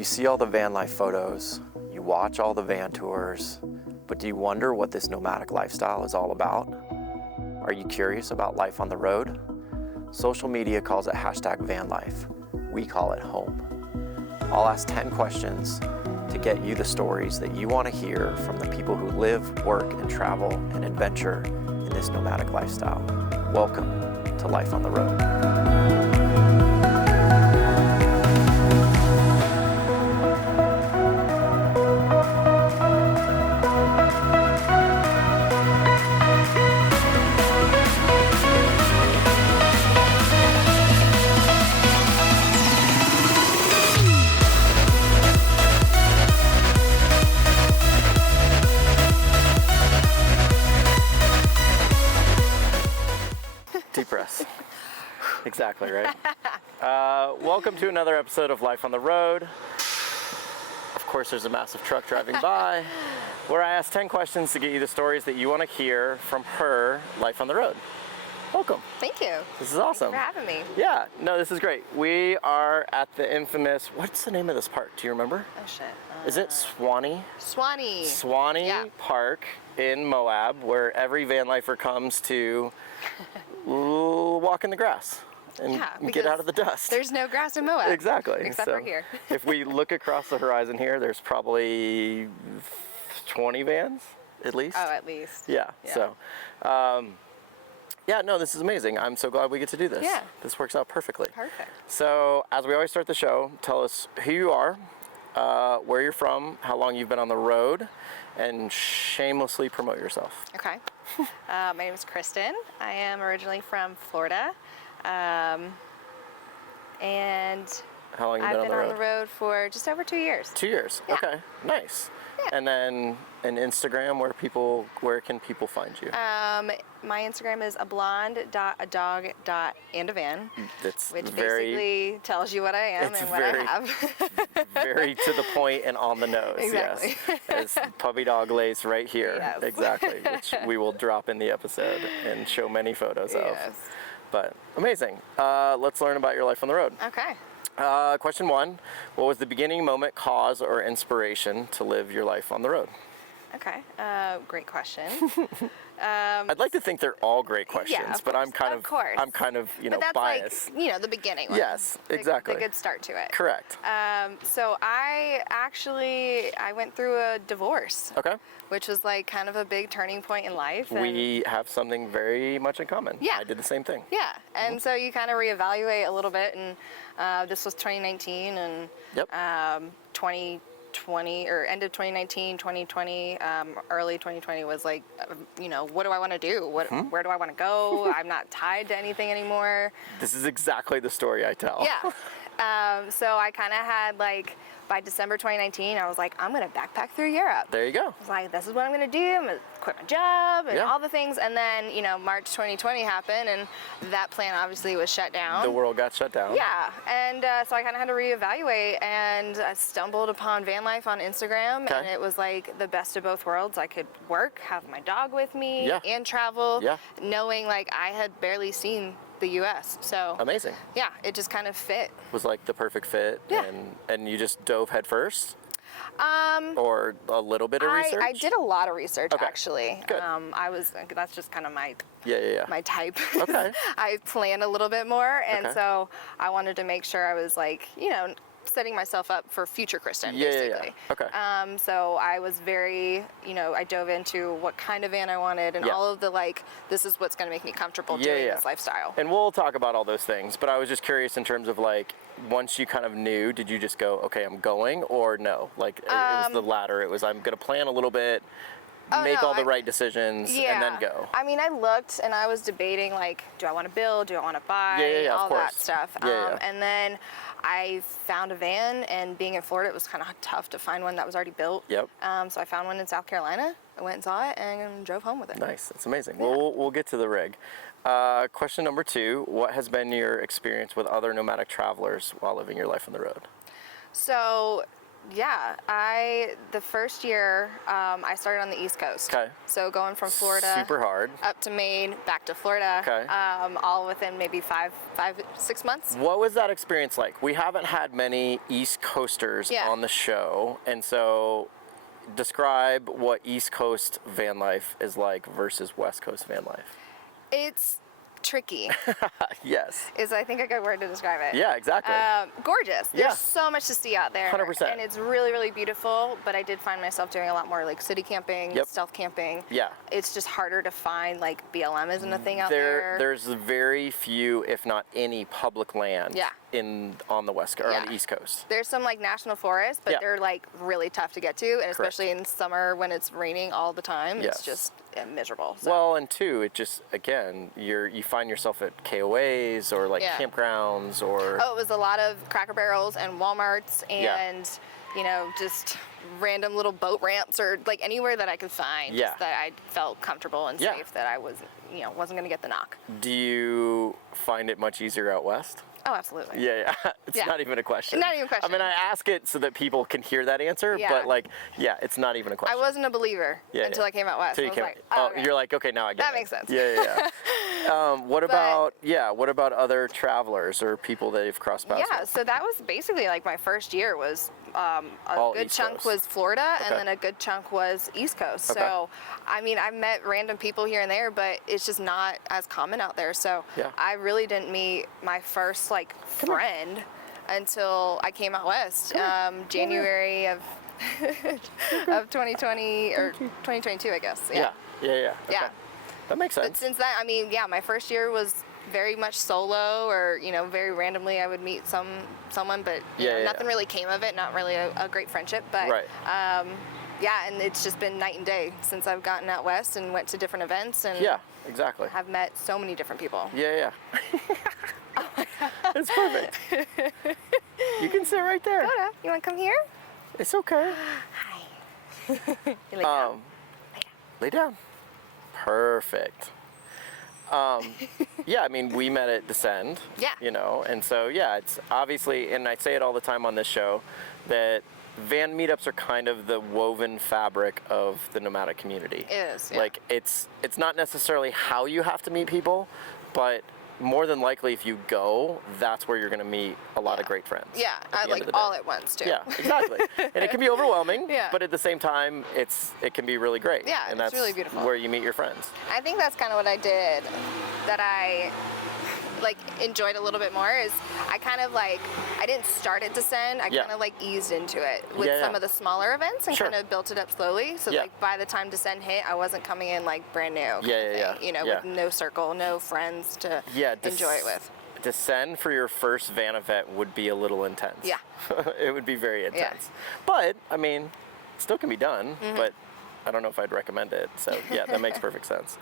You see all the van life photos, you watch all the van tours, but do you wonder what this nomadic lifestyle is all about? Are you curious about life on the road? Social media calls it #vanlife. We call it home. I'll ask 10 questions to get you the stories that you want to hear from the people who live, work, and travel and adventure in this nomadic lifestyle. Welcome to Life on the Road. Deep breaths. Exactly, right? Welcome to another episode of Life on the Road. Of course, there's a massive truck driving by, where I ask 10 questions to get you the stories that you want to hear from her Life on the Road. Welcome. Thank you. This is awesome. Thanks for having me. Yeah, no, this is great. We are at the infamous, what's the name of this park? Do you remember? Oh shit. Is it Swanee? Swanee. Yeah. Park in Moab, where every van lifer comes to walk in the grass and get out of the dust. There's no grass in Moab. Exactly. Except for here. If we look across the horizon here, there's probably 20 vans at least. Oh, at least. Yeah. So, yeah, no, this is amazing. I'm so glad we get to do this. Yeah. This works out perfectly. Perfect. So, as we always start the show, tell us who you are, where you're from, how long you've been on the road, and shamelessly promote yourself. Okay. My name is Kristin. I am originally from Florida. And How long have you I've been been on the road for just over 2 years. 2 years. Yeah. Okay. Nice. Yeah. And then an Instagram, where can people find you? My Instagram is a blonde.a.dog.and.a.van, It's which very, basically tells you what I am it's and what very- I have. very to the point and on the nose. Exactly. Yes. It's puppy dog lace right here. Yes. Exactly. Which we will drop in the episode and show many photos of. Yes. But amazing. Let's learn about your life on the road. Okay. Question 1, what was the beginning moment, cause, or inspiration to live your life on the road? Okay. Great question. I'd like to think they're all great questions, but I'm kind of But that's biased. like, the beginning one. Yes, exactly. The good start to it. Correct. So I went through a divorce. Okay. Which was like kind of a big turning point in life. And We have something very much in common. Yeah. I did the same thing. yeah, and so you kind of reevaluate a little bit, and this was 2019, and Yep. 2020 or end of 2019, 2020, early 2020 was like, what do I want to do? Where do I want to go? I'm not tied to anything anymore. This is exactly the story I tell. Yeah. So I kind of had like, by December 2019, I was like, I'm going to backpack through Europe. There you go. I was like, this is what I'm going to do. I'm going to quit my job and all the things. And then, March 2020 happened, and that plan obviously was shut down. The world got shut down. Yeah. And so I kind of had to reevaluate, and I stumbled upon van life on Instagram, and it was like the best of both worlds. I could work, have my dog with me, and travel, knowing like I had barely seen the U.S. So amazing. Yeah, it just kind of fit. Was like the perfect fit. Yeah. And you just dove head first? Or a little bit of research? I did a lot of research, actually. Good. That's just kind of my my type. Okay. I plan a little bit more, and so I wanted to make sure I was like, setting myself up for future Kristin, basically. Okay. So I was very, I dove into what kind of van I wanted, and all of the this is what's going to make me comfortable doing this lifestyle. And we'll talk about all those things, but I was just curious in terms of like, once you kind of knew, did you just go, okay, I'm going, or no? Like it was the latter. It was, I'm going to plan a little bit, make all the right decisions, and then go. I mean, I looked and I was debating like, do I want to build? Do I want to buy? All that stuff. And then I found a van, and being in Florida, it was kind of tough to find one that was already built. Yep. So I found one in South Carolina. I went and saw it and drove home with it. Nice. That's amazing. Yeah. Well, we'll get to the rig. Question number 2, what has been your experience with other nomadic travelers while living your life on the road? So Yeah, the first year I started on the East Coast. Okay. So going from Florida super hard up to Maine, back to Florida. Okay. All within maybe 6 months. What was that experience like? We haven't had many East Coasters on the show, and so describe what East Coast van life is like versus West Coast van life. It's tricky. Yes. Is I think a good word to describe it. Yeah, exactly. Gorgeous. There's so much to see out there. 100%. And it's really, really beautiful, but I did find myself doing a lot more like city camping, stealth camping. Yeah. It's just harder to find, like BLM isn't a thing out there. There's very few, if not any, public land on the West or on the East Coast. There's some like national forests, but they're like really tough to get to, and especially in summer when it's raining all the time, it's just miserable. So. Well, and two, it just, again, you find yourself at KOAs or like campgrounds or... Oh, it was a lot of Cracker Barrels and Walmarts and, you know, just random little boat ramps or like anywhere that I could find just that I felt comfortable and safe, that I was, you know, wasn't going to get the knock. Do you find it much easier out West? Oh, absolutely. Yeah. It's not even a question. Not even a question. I mean, I ask it so that people can hear that answer, but like, it's not even a question. I wasn't a believer until I came out West. Until you came, okay. You're like, okay, now I get it. That makes sense. Yeah. What about other travelers or people that you've crossed paths with? Yeah, so that was basically like my first year was a good chunk was Florida, and then a good chunk was East Coast. So, I mean, I've met random people here and there, but it's just not as common out there. So I really didn't meet my first like friend until I came out West, January of 2020 or 2022, I guess. Yeah. Okay. That makes sense. But since then, I mean, my first year was very much solo, or you know, very randomly I would meet someone, but you know, nothing really came of it. Not really a great friendship, but and it's just been night and day since I've gotten out West and went to different events and exactly. have met so many different people. Yeah. It's perfect. You can sit right there. Koda, you want to come here? It's okay. Hi. You lay down. Lay down. Perfect. I mean, we met at Descend. Yeah. You know, and so it's obviously, and I say it all the time on this show, that van meetups are kind of the woven fabric of the nomadic community. It is. Like it's not necessarily how you have to meet people, but more than likely, if you go, that's where you're going to meet a lot of great friends. Yeah, like all at once too. Yeah, exactly. And it can be overwhelming, but at the same time, it can be really great. Yeah, and it's that's really beautiful. Where you meet your friends. I think that's kind of what I did, that I like enjoyed a little bit more, is I kind of like, I didn't start at Descend, I kind of like eased into it with some of the smaller events and kind of built it up slowly. So like by the time Descend hit, I wasn't coming in like brand new. You know, with no circle, no friends to enjoy it with. Descend for your first van event would be a little intense. Yeah. It would be very intense. But, I mean, it still can be done, but I don't know if I'd recommend it. So that makes perfect sense.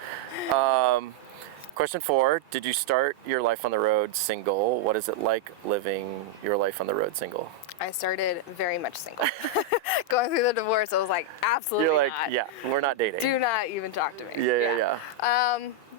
Question 4, did you start your life on the road single? What is it like living your life on the road single? I started very much single. Going through the divorce, I was like, absolutely You're like, not. We're not dating. Do not even talk to me. Yeah.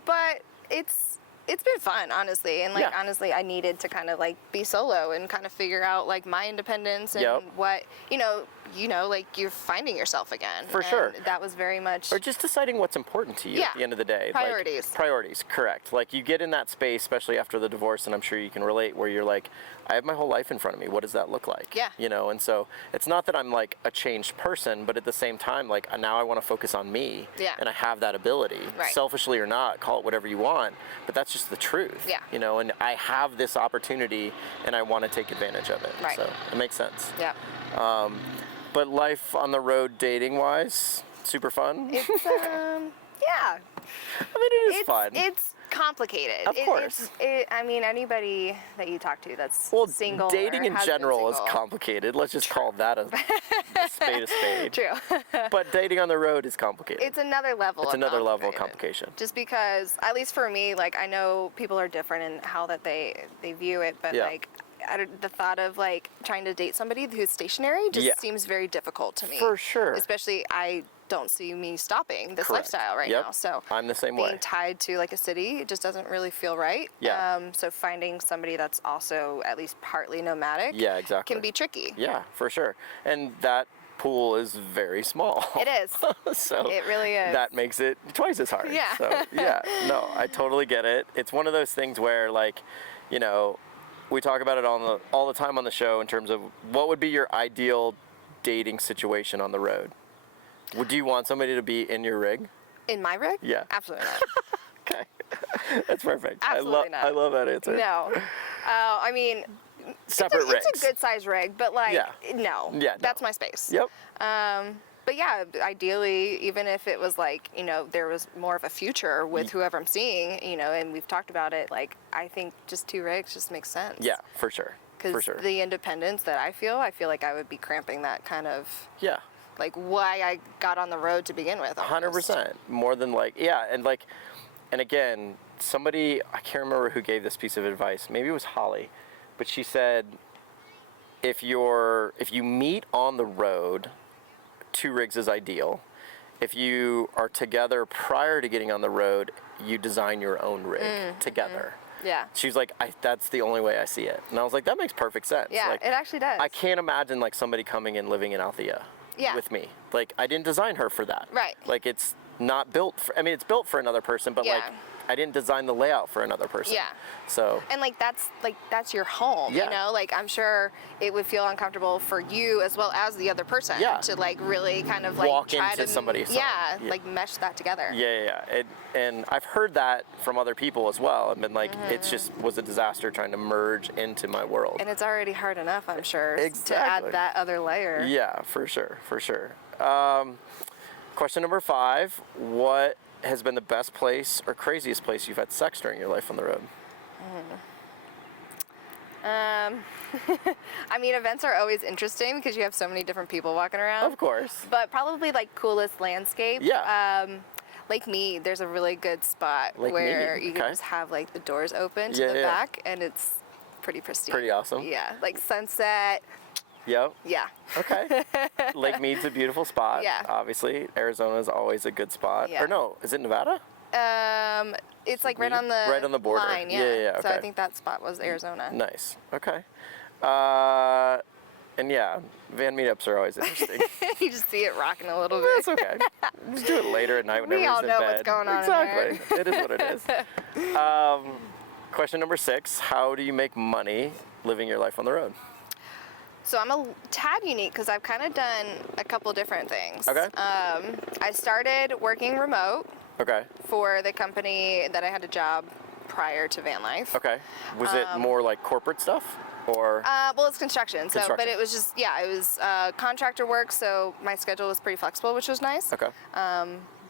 But it's been fun, honestly. And like, honestly, I needed to kind of like be solo and kind of figure out like my independence and what, you know, like you're finding yourself again. For sure. That was very much. Or just deciding what's important to you at the end of the day. Priorities. Like, priorities, correct. Like you get in that space, especially after the divorce, and I'm sure you can relate, where you're like, I have my whole life in front of me. What does that look like? Yeah. You know, and so it's not that I'm like a changed person, but at the same time, like now I want to focus on me. Yeah. And I have that ability. Right. Selfishly or not, call it whatever you want, but that's just the truth. Yeah. You know, and I have this opportunity and I want to take advantage of it. Right. So it makes sense. Yeah. But life on the road dating-wise, super fun? It's, yeah. I mean, it is fun. It's complicated. Of course. I mean, anybody that you talk to that's single dating in general is complicated. Let's just call that a spade a spade. True. But dating on the road is complicated. It's another level. It's another level of complication. Just because, at least for me, like I know people are different in how that they view it, but like the thought of like trying to date somebody who's stationary just seems very difficult to me. For sure. Especially I don't see me stopping this Correct. lifestyle right now. So I'm the same way. Being tied to like a city, it just doesn't really feel right. Yeah. So finding somebody that's also at least partly nomadic can be tricky. Yeah, for sure. And that pool is very small. It is. So it really is. That makes it twice as hard. Yeah. So yeah, no, I totally get it. It's one of those things where like, you know, we talk about it all the time on the show in terms of what would be your ideal dating situation on the road. Would you want somebody to be in your rig? In my rig? Yeah. Absolutely not. Okay. That's perfect. Absolutely not. I love that answer. No. I mean, separate rigs. It's a good size rig, but like, no. Yeah, that's my space. Yep. But yeah, ideally, even if it was like, you know, there was more of a future with whoever I'm seeing, you know, and we've talked about it, like, I think just 2 rigs just makes sense. Yeah, for sure. Because the independence that I feel like I would be cramping that kind of, like why I got on the road to begin with. 100%. More than like, and again, somebody, I can't remember who gave this piece of advice, maybe it was Holly, but she said, if you meet on the road, 2 rigs is ideal. If you are together prior to getting on the road, you design your own rig together. Yeah. She's like, that's the only way I see it. And I was like, that makes perfect sense. Yeah, like, it actually does. I can't imagine like somebody coming and living in Althea with me. Like, I didn't design her for that. Right. Like, it's not built for, I mean, it's built for another person, but like, I didn't design the layout for another person. Yeah. So. And that's your home, you know? Like, I'm sure it would feel uncomfortable for you as well as the other person to like really kind of like walk try into to somebody's like mesh that together. Yeah. And I've heard that from other people as well. I've been like, it just was a disaster trying to merge into my world. And it's already hard enough, I'm sure, exactly. to add that other layer. Yeah, for sure. Question number 5, what has been the best place or craziest place you've had sex during your life on the road? I mean, events are always interesting because you have so many different people walking around. Of course. But probably like coolest landscape. Yeah. Lake Mead, there's a really good spot where you can just have like the doors open to the back, and it's pretty pristine. Pretty awesome. Yeah, like sunset. Yep. Yeah. Okay. Lake Mead's a beautiful spot. Yeah. Obviously, Arizona's always a good spot. Yeah. Or no, is it Nevada? It's like right on the border. line, yeah. Okay. So I think that spot was Arizona. Nice. Okay. And yeah, van meetups are always interesting. You just see it rocking a little bit. That's okay. Just do it later at night when everyone's in bed. We all know what's going on. Exactly. It is what it is. Question number 6: how do you make money living your life on the road? So I'm a tad unique because I've kind of done a couple different things. Okay. I started working remote. Okay. For the company that I had a job prior to van life. Okay. Was it more like corporate stuff, or? Well, it's construction. So, but it was just it was contractor work. So my schedule was pretty flexible, which was nice. Okay.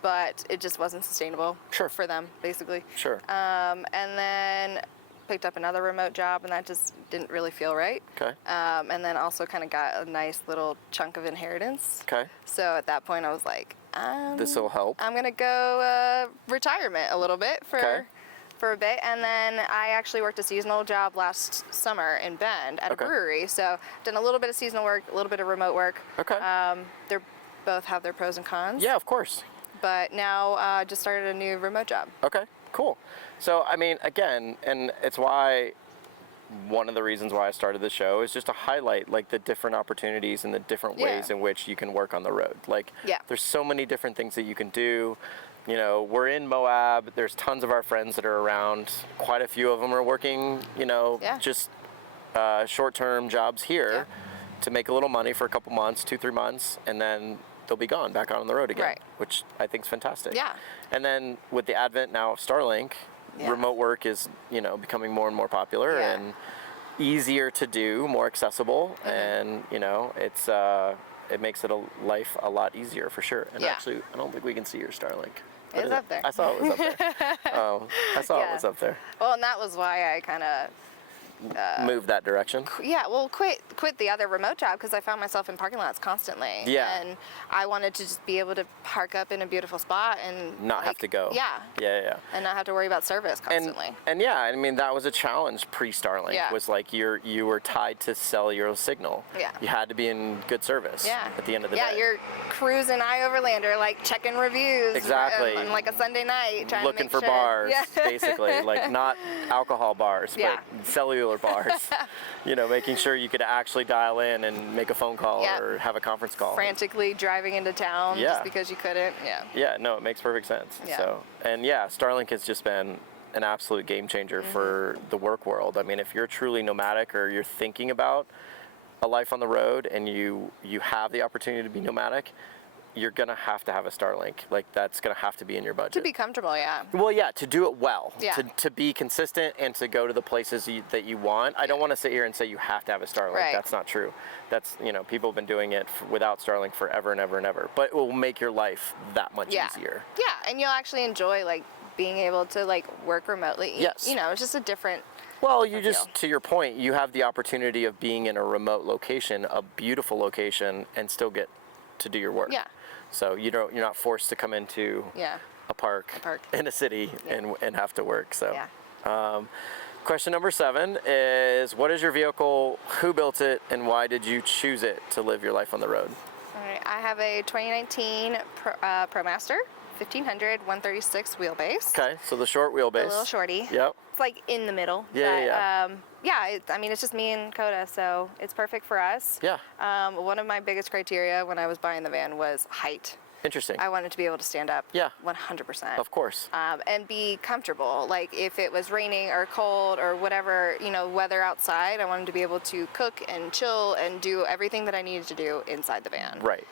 But it just wasn't sustainable. For them, basically. Sure. And then picked up another remote job, and that just didn't really feel right. Okay. And then also kind of got a nice little chunk of inheritance. Okay. So at that point, I was like, this will help. I'm gonna go retirement a little bit for a bit, and then I actually worked a seasonal job last summer in Bend at a brewery. So done a little bit of seasonal work, a little bit of remote work. Okay. They're both have their pros and cons. Yeah, of course. But now just started a new remote job. Okay, cool. So I mean, again, and it's why one of the reasons why I started the show is just to highlight like the different opportunities and the different ways in which you can work on the road. Like there's so many different things that you can do. You know, we're in Moab, there's tons of our friends that are around. Quite a few of them are working, you know, just short-term jobs here to make a little money for a couple months, 2-3 months, and then they'll be gone back on the road again, which I think is fantastic. Yeah. And then with the advent now of Starlink, remote work is, you know, becoming more and more popular and easier to do, more accessible, and you know, it's it makes it life a lot easier for sure. And actually, I don't think we can see your Starlink. It's up there. I saw it was up there. I saw it was up there. Well, and that was why I kind of move that direction. Quit the other remote job because I found myself in parking lots constantly. Yeah. And I wanted to just be able to park up in a beautiful spot and not have to go. Yeah. And not have to worry about service constantly. And yeah, I mean, that was a challenge pre-Starlink. Yeah. Was like you were tied to cellular signal. Yeah. You had to be in good service. Yeah. At the end of the day. Yeah, you're cruising iOverlander, like checking reviews. Exactly. On like a Sunday night, trying looking to make for bars, Yeah. basically, like not alcohol bars, Yeah. but cellular bars. You know, making sure you could actually dial in and make a phone call or have a conference call. Frantically driving into town just because you couldn't. Yeah. Yeah, no, it makes perfect sense. Yeah. So, and yeah, Starlink has just been an absolute game changer for the work world. I mean, if you're truly nomadic or you're thinking about a life on the road and you have the opportunity to be nomadic, you're gonna have to have a Starlink. Like, that's gonna have to be in your budget. To be comfortable, yeah. Well, yeah, to do it well. Yeah. To be consistent and to go to the places that you want. I don't want to sit here and say you have to have a Starlink. Right. That's not true. That's, you know, people have been doing it without Starlink forever and ever and ever. But it will make your life that much easier. Yeah, and you'll actually enjoy, like, being able to, like, work remotely. Yes. You know, it's just a different... Well, you just, to your point, you have the opportunity of being in a remote location, a beautiful location, and still get to do your work. Yeah. So you're not forced to come into a park in a city and have to work. So, question number 7 is, what is your vehicle, who built it, and why did you choose it to live your life on the road? All right, I have a 2019 Promaster, 1500, 136 wheelbase. Okay, so the short wheelbase. A little shorty. Yep. It's like in the middle. Yeah. I mean, it's just me and Koda, so it's perfect for us. Yeah. One of my biggest criteria when I was buying the van was height. Interesting. I wanted to be able to stand up. Yeah. 100%. Of course. And be comfortable. Like, if it was raining or cold or whatever, you know, weather outside, I wanted to be able to cook and chill and do everything that I needed to do inside the van. Right.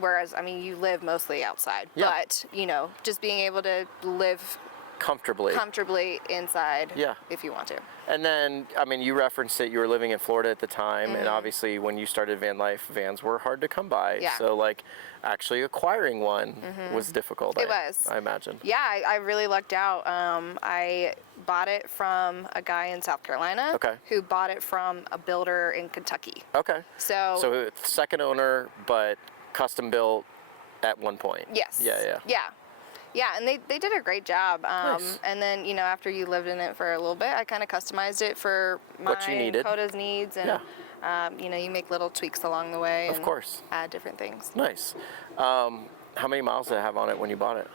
Whereas, I mean, you live mostly outside. Yeah. But, you know, just being able to live comfortably inside if you want to. And then, I mean, you referenced that you were living in Florida at the time, and obviously when you started van life, vans were hard to come by. Yeah. So, like, actually acquiring one was difficult. It was. I imagine. Yeah, I really lucked out. I bought it from a guy in South Carolina who bought it from a builder in Kentucky. Okay. So it's second owner, but custom built at one point. Yes. Yeah. Yeah, and they did a great job. Nice. And then, you know, after you lived in it for a little bit, I kind of customized it for what you needed. Koda's needs. And, you know, you make little tweaks along the way. Of course. Add different things. Nice. How many miles did it have on it when you bought it?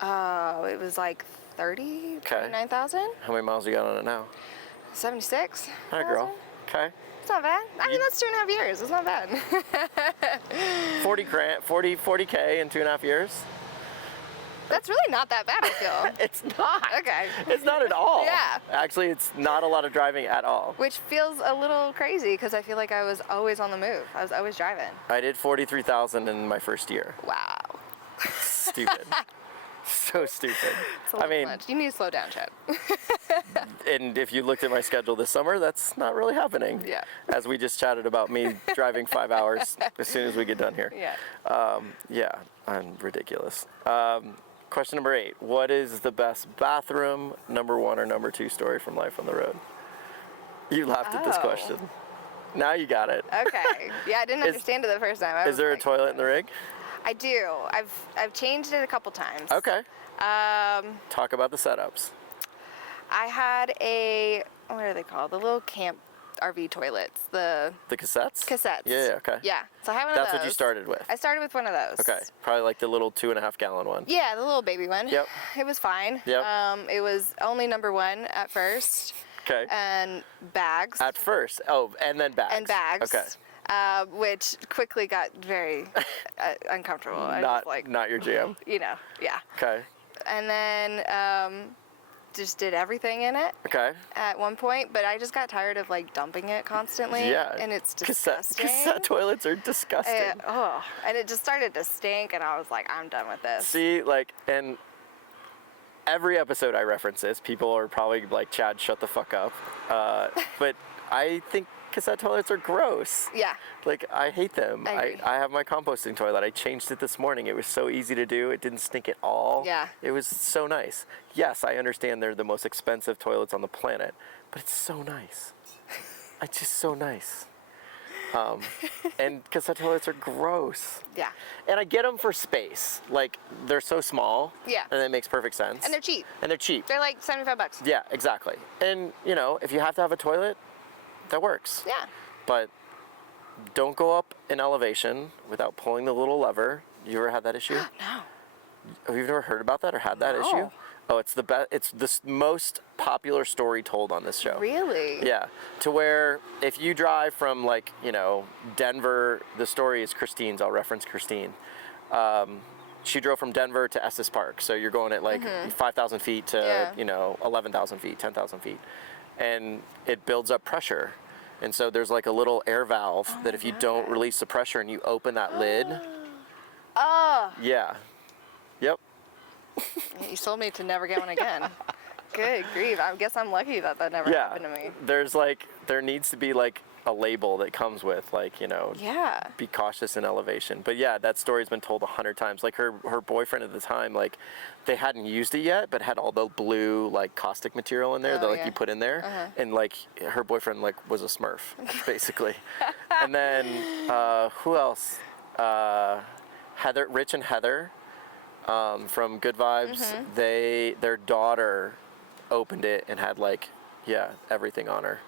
It was like 39,000. How many miles you got on it now? 76. Hi, girl. Okay. It's not bad. I mean, that's 2.5 years. It's not bad. 40K in 2.5 years? That's really not that bad, I feel. It's not. Okay. It's not at all. Yeah. Actually, it's not a lot of driving at all. Which feels a little crazy because I feel like I was always on the move. I was always driving. I did 43,000 in my first year. Wow. Stupid. So stupid. It's a little much. You need to slow down, Chad. And if you looked at my schedule this summer, that's not really happening. Yeah. As we just chatted about me driving 5 hours as soon as we get done here. Yeah. I'm ridiculous. Question number 8. What is the best bathroom, number 1 or number 2 story from life on the road? You laughed at this question. Now you got it. Okay. Yeah, I didn't understand it the first time. Is there a toilet in the rig? I do. I've changed it a couple times. Okay. Talk about the setups. I had what are they called? The little camp RV toilets. The cassettes? Cassettes. Yeah, okay. Yeah. So I have one of those. That's what you started with? I started with one of those. Okay. Probably like the little 2.5 gallon one. Yeah, the little baby one. Yep. It was fine. Yep. It was only number 1 at first. Okay. And bags. At first. Oh, and then bags. And bags. Okay. Which quickly got very uncomfortable. Not your jam. You know, yeah. Okay. And then just did everything in it. Okay. At one point, but I just got tired of like dumping it constantly. Yeah. And it's disgusting. Cassette toilets are disgusting. And it just started to stink, and I was like, I'm done with this. See, like, and every episode I reference this, people are probably like, Chad, shut the fuck up. But I think cassette toilets are gross. Yeah. Like, I hate them. I have my composting toilet. I changed it this morning. It was so easy to do. It didn't stink at all. Yeah. It was so nice. Yes, I understand they're the most expensive toilets on the planet, but it's so nice. It's just so nice. And cassette toilets are gross. Yeah. And I get them for space. Like, they're so small. Yeah. And it makes perfect sense. And they're cheap. And they're cheap. They're like $75. Yeah, exactly. And, you know, if you have to have a toilet, that works. Yeah. But don't go up in elevation without pulling the little lever. You ever had that issue? No. Have you ever heard about that or had that issue? Oh, it's the best. It's the most popular story told on this show. Really? Yeah. To where if you drive from, like, you know, Denver, the story is Kristin's. I'll reference Kristin. She drove from Denver to Estes Park. So you're going at like 5,000 feet to, you know, 11,000 feet, 10,000 feet. And it builds up pressure. And so there's like a little air valve that if you don't release the pressure and you open that lid. Oh. Yeah. Yep. You told me to never get one again. Good grief. I guess I'm lucky that that never happened to me. There's like, there needs to be like a label that comes with, like, you know, be cautious in elevation. But yeah, that story's been told 100 times. Like her boyfriend at the time, like, they hadn't used it yet, but had all the blue, like, caustic material in there that, like, you put in there. And, like, her boyfriend, like, was a Smurf, basically. And then, who else? Rich and Heather. From Good Vibes, their daughter opened it and had, like, everything on her.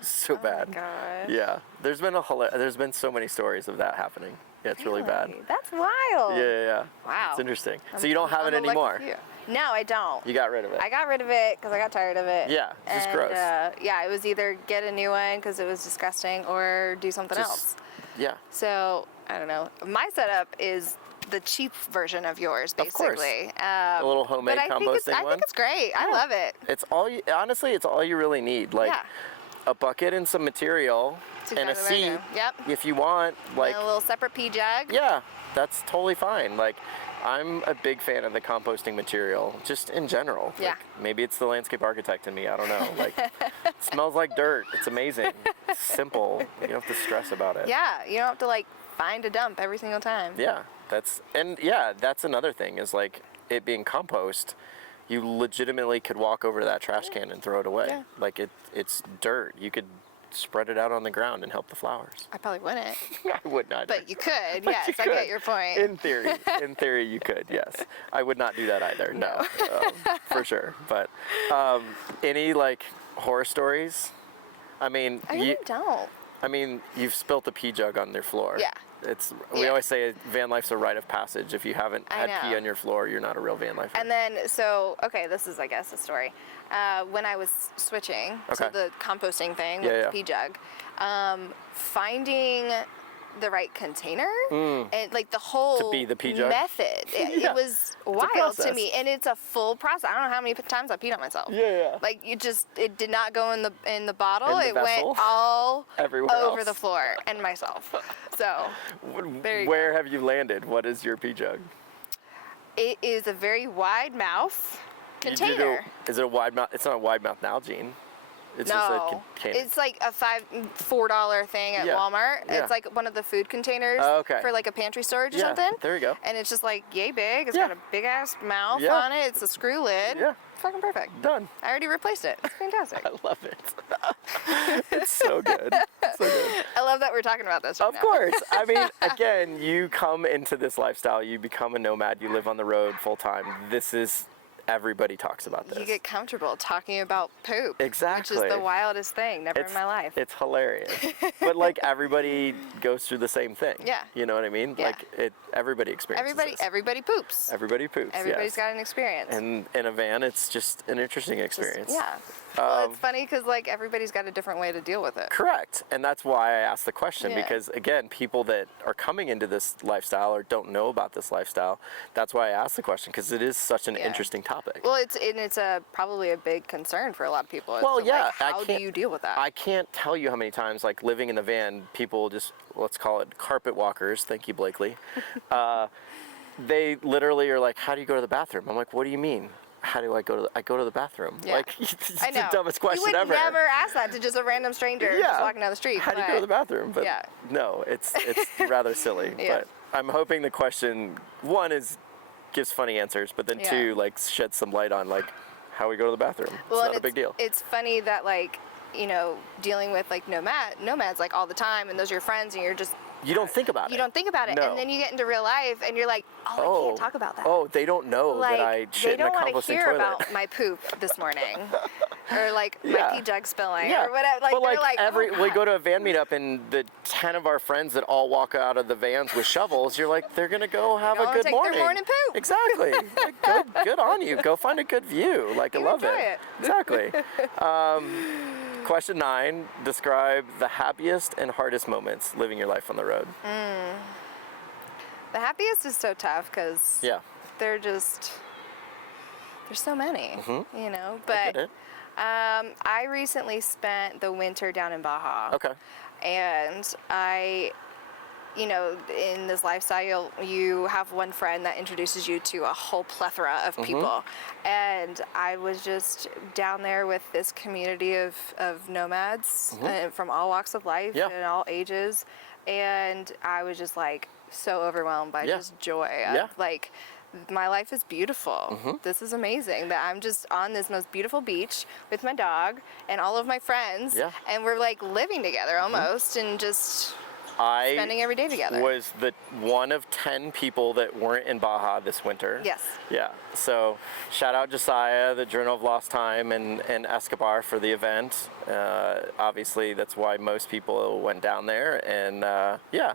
So bad. Oh my gosh. Yeah, there's been so many stories of that happening. Yeah, it's really bad. That's wild. Yeah. Wow. It's interesting. So you don't have it anymore? No, I don't. You got rid of it? I got rid of it because I got tired of it. Yeah, it's just gross. Yeah, it was either get a new one because it was disgusting or do something else. Yeah. So, I don't know. My setup is the cheap version of yours, basically. A little homemade composting one. I think it's great. I love it. It's all honestly, it's all you really need. Like a bucket and some material and a seat. Yep. If you want, like, and a little separate pea jug. Yeah, that's totally fine. Like, I'm a big fan of the composting material, just in general. Yeah. Like, maybe it's the landscape architect in me. I don't know. Like, it smells like dirt. It's amazing. It's simple. You don't have to stress about it. Yeah, you don't have to, like, find a dump every single time. Yeah, that's another thing is, like, it being compost, you legitimately could walk over to that trash can and throw it away. Yeah. Like, it's dirt. You could spread it out on the ground and help the flowers. I probably wouldn't. I would not. But you could, yes, I get your point. In theory you could, yes. I would not do that either, no. For sure. But any, like, horror stories? I mean, I really don't. I mean, you've spilt a pee jug on their floor. Yeah. We always say van life's a rite of passage. If you haven't had pee on your floor, you're not a real van lifer. And then, okay, this is, I guess, a story. When I was switching to the composting thing with the pee jug, finding the right container and, like, the whole to be the pee jug method, it was wild to me, and it's a full process. I don't know how many times I peed on myself. Like, it did not go in the bottle. It went all over the floor and myself. So where have you landed? What is your pee jug? It is a very wide mouth container. Is it a wide mouth? It's not a wide mouth Nalgene. It's just a container. It's like a $4 thing at Walmart. It's like one of the food containers for, like, a pantry storage or something. There you go. And it's just, like, yay big. It's got a big ass mouth on it. It's a screw lid. Yeah. Fucking perfect. Done. I already replaced it. It's fantastic. I love it. It's so good. So good. I love that we're talking about this right now. Of course. I mean, again, you come into this lifestyle, you become a nomad, you live on the road full time. Everybody talks about this. You get comfortable talking about poop. Exactly. Which is the wildest thing in my life. It's hilarious. But, like, everybody goes through the same thing. Yeah. You know what I mean? Yeah. Like, everybody experiences this. Everybody poops. Everybody poops, Everybody's got an experience. And in a van, it's just an interesting experience. Well, it's funny because, like, everybody's got a different way to deal with it. Correct. And that's why I asked the question, because, again, people that are coming into this lifestyle or don't know about this lifestyle, that's why I asked the question, because it is such an interesting topic. Well, it's probably a big concern for a lot of people. Well, like, how do you deal with that? I can't tell you how many times, like, living in the van, people just, let's call it carpet walkers, thank you, Blakely, they literally are like, how do you go to the bathroom? I'm like, what do you mean? how do I go to the bathroom? Yeah. Like, it's I know. the dumbest question you would ever. never ask that to just a random stranger just walking down the street. How do you go to the bathroom? But yeah. no, it's rather silly. Yeah. But I'm hoping the question, one, gives funny answers, but then two, like, sheds some light on, like, how we go to the bathroom. Well, it's not a big deal. It's funny that, like, you know, dealing with, like, nomads, like, all the time, and those are your friends, and you're just... You don't think about it. You don't think about it. No. And then you get into real life, and you're like, I can't talk about that. Oh, they don't know like, that I shit in a composting toilet. They don't want to hear about my poop this morning. Or, like, my pee jug spilling. Or whatever. Like, but, like we go to a van meetup, and the 10 of our friends that all walk out of the vans with shovels, you're like, they're going to go have a good morning. Their morning poop. Exactly. Like, good on you. Go find a good view. Like, I love it. Exactly. Question 9, describe the happiest and hardest moments living your life on the road. The happiest is so tough because there's so many, you know, but I recently spent the winter down in Baja. Okay. And you know, in this lifestyle, you have one friend that introduces you to a whole plethora of people. And I was just down there with this community of nomads from all walks of life and all ages. And I was just like so overwhelmed by just joy. Like, my life is beautiful. This is amazing that I'm just on this most beautiful beach with my dog and all of my friends. And we're like living together almost and just... spending every day together. I was the one of 10 people that weren't in Baja this winter. Yes. Yeah. So shout out Josiah, the Journal of Lost Time, and Escobar for the event. Obviously, that's why most people went down there. And yeah,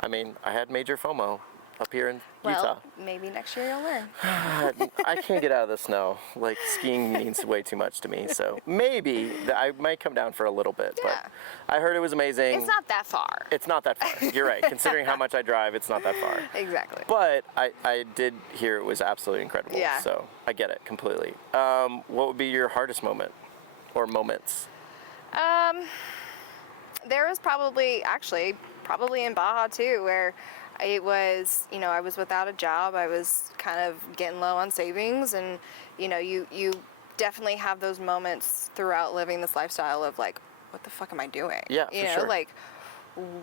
I mean, I had major FOMO up here in Utah. Well, maybe next year you'll learn. I can't get out of the snow. Like, skiing means way too much to me. So maybe I might come down for a little bit. But I heard it was amazing. It's not that far. It's not that far. You're right. Considering how much I drive, it's not that far. Exactly. But I did hear it was absolutely incredible. Yeah. So I get it completely. What would be your hardest moment or moments? There was probably in Baja too, where it was, you know, I was without a job. I was kind of getting low on savings, and you know, you definitely have those moments throughout living this lifestyle of like, what the fuck am I doing? Yeah, you know, sure. like,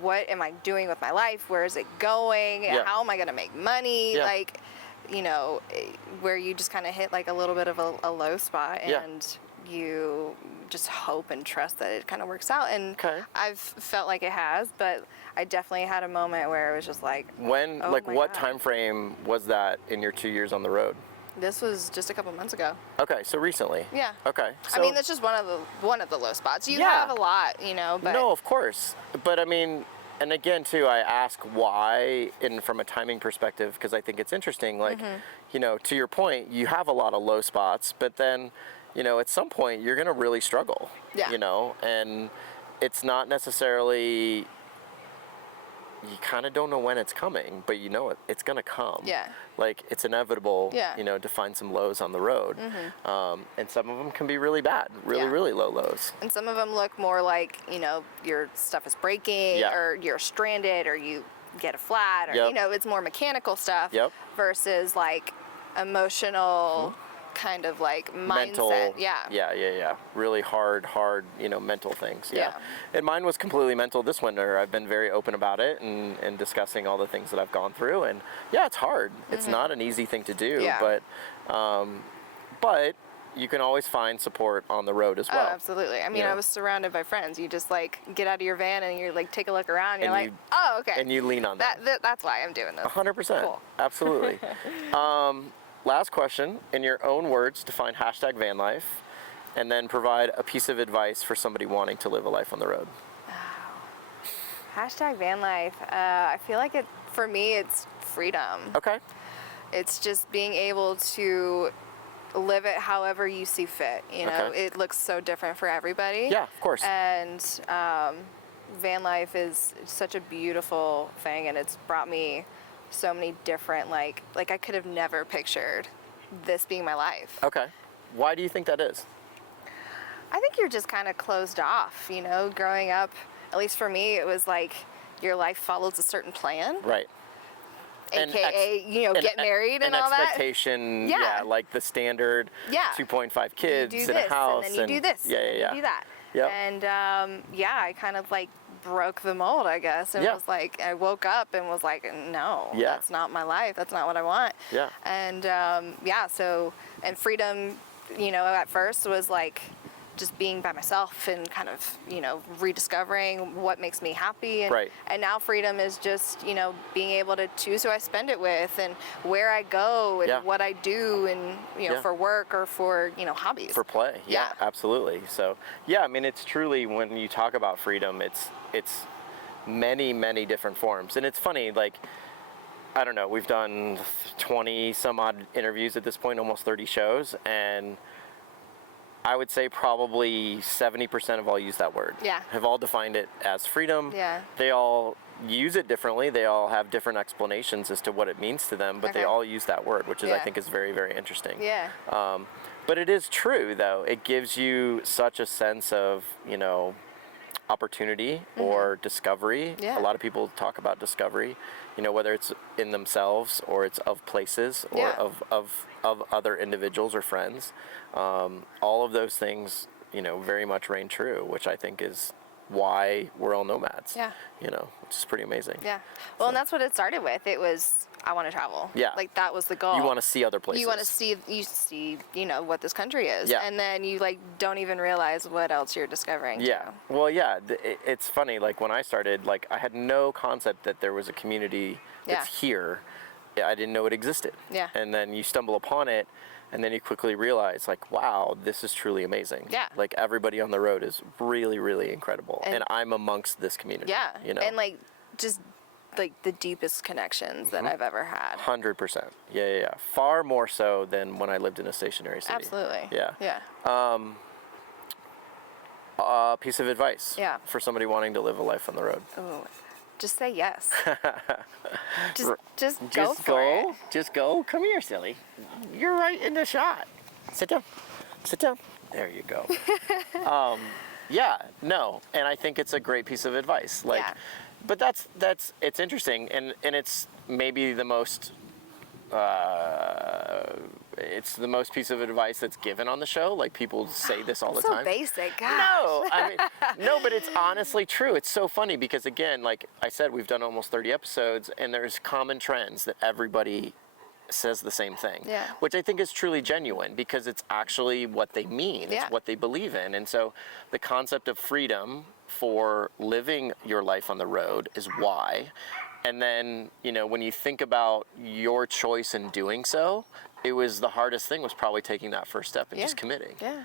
what am I doing with my life? Where is it going? Yeah. How am I gonna make money? Yeah. Like, you know, where you just kind of hit like a little bit of a low spot, and you just hope and trust that it kind of works out. And I've felt like it has, but I definitely had a moment where it was just like, when, oh like, what God. time frame was that in your 2 years on the road? This was just a couple months ago. Okay, so recently. Yeah. Okay. So, I mean, that's just one of the low spots. You have a lot, you know, but no, of course. But I mean, and again too, I ask why, from a timing perspective, because I think it's interesting. Like, you know, to your point, you have a lot of low spots, but then, you know, at some point you're gonna really struggle. Yeah. You know, and it's not necessarily. You kind of don't know when it's coming, but you know it's gonna come. Yeah. Like, it's inevitable. Yeah. You know, to find some lows on the road, and some of them can be really bad, really low lows. And some of them look more like, you know, your stuff is breaking, or you're stranded, or you get a flat, or you know, it's more mechanical stuff versus like emotional. Kind of like mental, mindset. Really hard, you know, mental things. And mine was completely mental this winter. I've been very open about it and discussing all the things that I've gone through, and it's hard. It's not an easy thing to do, but you can always find support on the road as well. Oh, absolutely. I mean, I was surrounded by friends. You just like get out of your van and you like take a look around and you're like, oh, okay. And you lean on that. That's why I'm doing this. 100%. Cool. Absolutely. Last question, in your own words, define #vanlife, and then provide a piece of advice for somebody wanting to live a life on the road. #vanlife. I feel like for me, it's freedom. Okay. It's just being able to live it however you see fit. You know, it looks so different for everybody. Yeah, of course. And van life is such a beautiful thing, and it's brought me so many different, like I could have never pictured this being my life. Okay. Why do you think that is? I think you're just kind of closed off, you know, growing up. At least for me, it was like your life follows a certain plan. Right. AKA, get married and all that. Expectation, like the standard 2.5 kids in a house. And then you do this, and you do that. Yep. And I kind of like broke the mold, I guess, and was like, I woke up and was like, no, that's not my life. That's not what I want. Yeah. And and freedom, at first was like just being by myself and kind of, rediscovering what makes me happy. And, and now freedom is just, being able to choose who I spend it with and where I go and what I do and, for work or for, hobbies. For play. Yeah, absolutely. So, I mean, it's truly, when you talk about freedom, it's many, many different forms. And it's funny, like, I don't know, we've done 20 some odd interviews at this point, almost 30 shows, and I would say probably 70% of all use that word. Yeah. Have all defined it as freedom. Yeah. They all use it differently. They all have different explanations as to what it means to them, but they all use that word, which is, I think, is very, very interesting. Yeah. But it is true, though. It gives you such a sense of, opportunity or discovery. Yeah. A lot of people talk about discovery, whether it's in themselves or it's of places or of other individuals or friends. All of those things, very much reign true, which I think is why we're all nomads. Yeah. Which is pretty amazing. Yeah. Well, and that's what it started with. It was, I want to travel. Yeah. Like, that was the goal. You want to see other places. You want to see, what this country is. Yeah. And then you, don't even realize what else you're discovering. Yeah. Too. Well, yeah. It's funny, like, when I started, I had no concept that there was a community that's here. I didn't know it existed. Yeah. And then you stumble upon it, and then you quickly realize, like, wow, this is truly amazing. Yeah. Like, everybody on the road is really, really incredible. And I'm amongst this community. Yeah. And, just, the deepest connections that I've ever had. 100%. Yeah. Far more so than when I lived in a stationary city. Absolutely. Yeah. Piece of advice for somebody wanting to live a life on the road. Ooh. Just say yes. just go for it. Just go. Come here, silly. You're right in the shot. Sit down. There you go. And I think it's a great piece of advice. But it's interesting, and it's maybe the most piece of advice that's given on the show. Like, people say this all the time. So basic, gosh. No, but it's honestly true. It's so funny because, again, like I said, we've done almost 30 episodes, and there's common trends that everybody says the same thing, which I think is truly genuine because it's actually what they mean. It's what they believe in. And so the concept of freedom for living your life on the road is why. And then, when you think about your choice in doing so, it was the hardest thing was probably taking that first step and just committing. Yeah.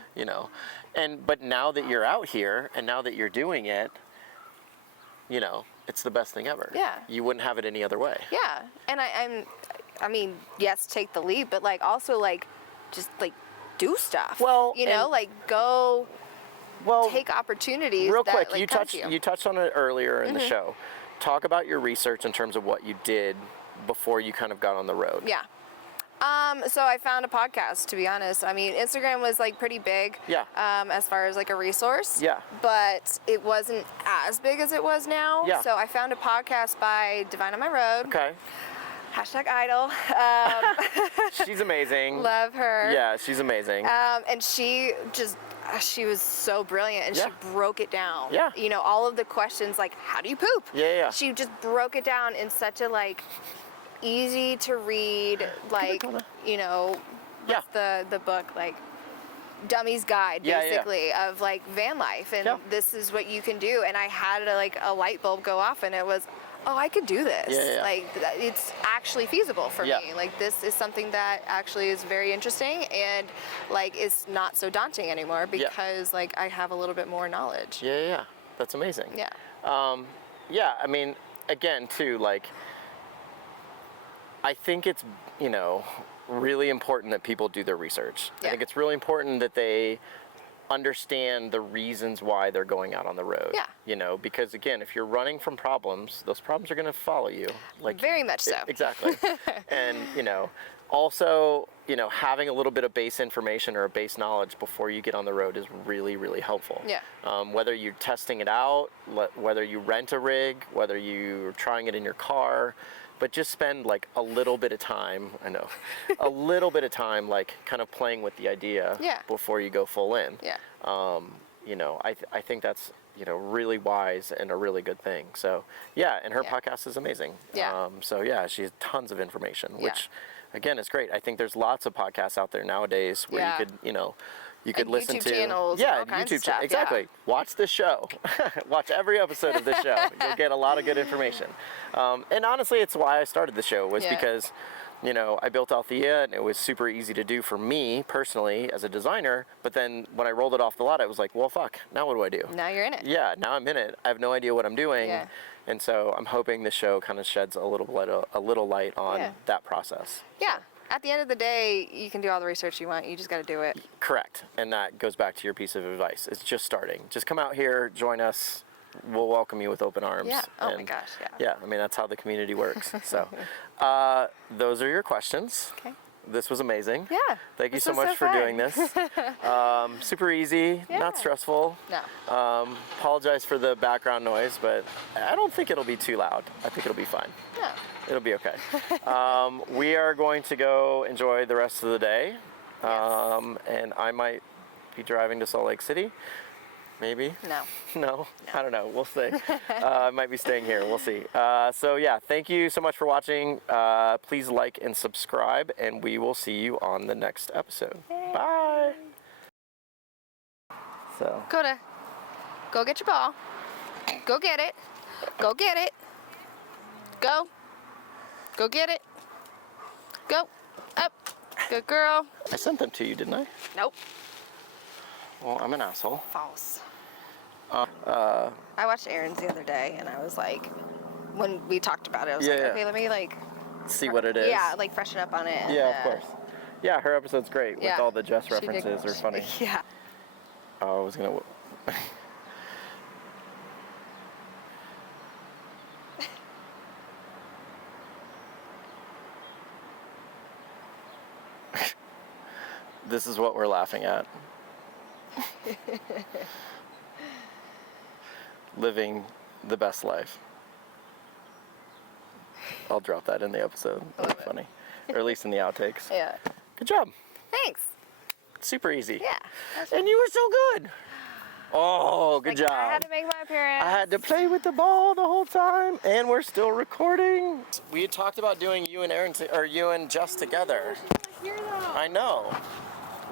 But now that you're out here and now that you're doing it, it's the best thing ever. Yeah. You wouldn't have it any other way. Yeah. And I mean, yes, take the leap, but also just do stuff. Well, go. Well, take opportunities. Real quick, you touched on it earlier in the show. Talk about your research in terms of what you did before you kind of got on the road. Yeah. So I found a podcast, to be honest. I mean, Instagram was pretty big. Yeah. As far as a resource. Yeah. But it wasn't as big as it was now. Yeah. So I found a podcast by Divine on My Road. Okay. #idol. She's amazing. Love her. Yeah, she's amazing. And she was so brilliant, and she broke it down. Yeah. All of the questions, how do you poop? Yeah. She just broke it down in such a easy to read, what's the book, Dummy's Guide, basically, of van life, and this is what you can do. And I had a light bulb go off, and it was, oh, I could do this. Yeah. It's actually feasible for me. This is something that actually is very interesting and is not so daunting anymore because I have a little bit more knowledge. Yeah. That's amazing. Yeah. I mean, again, too, I think it's, really important that people do their research. Yeah. I think it's really important that they understand the reasons why they're going out on the road. Yeah. Because, again, if you're running from problems, those problems are going to follow you. Very much so. Exactly. And, Also, you know, having a little bit of base information or a base knowledge before you get on the road is really, really helpful. Yeah. Whether you're testing it out, whether you rent a rig, whether you're trying it in your car, but just spend like a little bit of time, a little bit of time, like kind of playing with the idea before you go full in. Yeah. You know, I think that's, you know, really wise and a really good thing. So yeah, and her podcast is amazing. Yeah. So yeah, she has tons of information, which again is great. I think there's lots of podcasts out there nowadays where you could, you know, you could listen YouTube to channels, yeah, all kinds YouTube of stuff, exactly. Watch this show. Watch every episode of this show. You'll get a lot of good information. And honestly, it's why I started the show was because, you know, I built Althea and it was super easy to do for me personally as a designer. But then when I rolled it off the lot, I was like, well, fuck, now what do I do? Now you're in it. Yeah, now I'm in it. I have no idea what I'm doing. Yeah. And so I'm hoping the show kind of sheds a little light on that process. Yeah. At the end of the day, you can do all the research you want. You just got to do it. Correct. And that goes back to your piece of advice. It's just starting. Just come out here, join us. We'll welcome you with open arms. Yeah. Oh my gosh. Yeah. Yeah. I mean, that's how the community works. So those are your questions. Okay. This was amazing. Yeah. Thank you so much for doing this. Super easy, not stressful. No. Apologize for the background noise, but I don't think it'll be too loud. I think it'll be fine. No. It'll be okay. We are going to go enjoy the rest of the day. And I might be driving to Salt Lake City. Maybe. No? I don't know. We'll see. I might be staying here. We'll see. So yeah, thank you so much for watching. Please like and subscribe, and we will see you on the next episode. Yay. Bye. So. Koda, go get your ball. Go get it. Go get it. Go. Go get it. Go. Up. Good girl. I sent them to you, didn't I? Nope. Well, I'm an asshole. False. I watched Aaron's the other day, and I was like, when we talked about it, I was like, okay, let me like see what it is. Yeah, like freshen up on it. And, of course. Yeah, her episode's great with all the Jess references are funny. Yeah. Oh, I was gonna. This is what we're laughing at. Living the best life. I'll drop that in the episode. That'll be funny. Or at least in the outtakes. Yeah. Good job. Thanks. Super easy. Yeah. And you were so good. Oh, good job. I had to make my appearance. I had to play with the ball the whole time, and we're still recording. We had talked about doing you and Aaron, or you and Jess together. I know.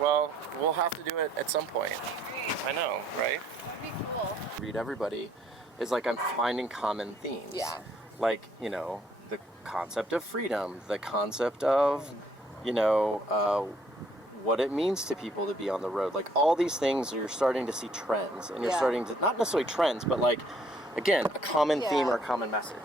Well, we'll have to do it at some point. I know, right? That'd be cool. Read everybody is like I'm finding common themes. Yeah. Like, you know, the concept of freedom, the concept of, you know, what it means to people to be on the road. Like all these things, you're starting to see trends, and you're starting to, not necessarily trends, but like, again, a common theme or a common message.